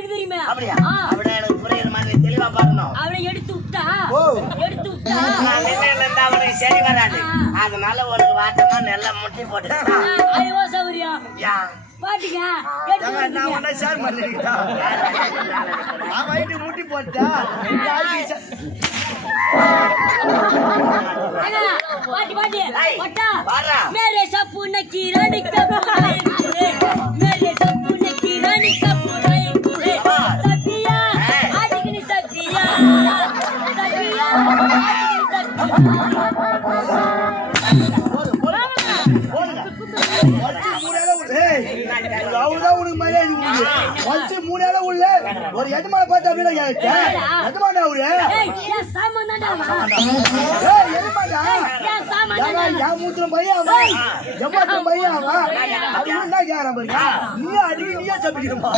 தெரியுமா? அப்படியா? அப்படியே எனக்கு புரியுற மாதிரி தெளிவா பார்க்கணும். அவனை எடுத்து விட்டா நான் நின்னா அவனுக்கு சரி வராது. அதனால உனக்கு வாட்டமா நெல்ல முட்டி போட்டு ஐயோ சௌரியா பாட்டுங்க நான் உன்னை ஷேர் பண்ணிருக்கா நான் வயிற்று முட்டி போட்டா பாட்டி பாட்டி பட்டா வாடா. मेरे सपने की रानी का बुलाए पूरे मेरे सपने की रानी का बुलाए पूरे सतिया आज की सतिया सतिया உனக்கு மரியாதை வச்சு 3 இடம் உள்ள ஒரு எஜமான பார்த்து அப்படின்னு எஜமான அவரு என் மூத்திரம் பையன் அவன் எம்மாத்திரம் பையன் அவன் அது என்ன கேட்கறான் பாருங்க நீயே அடிக்க நீயே சப்பிக்கணுமா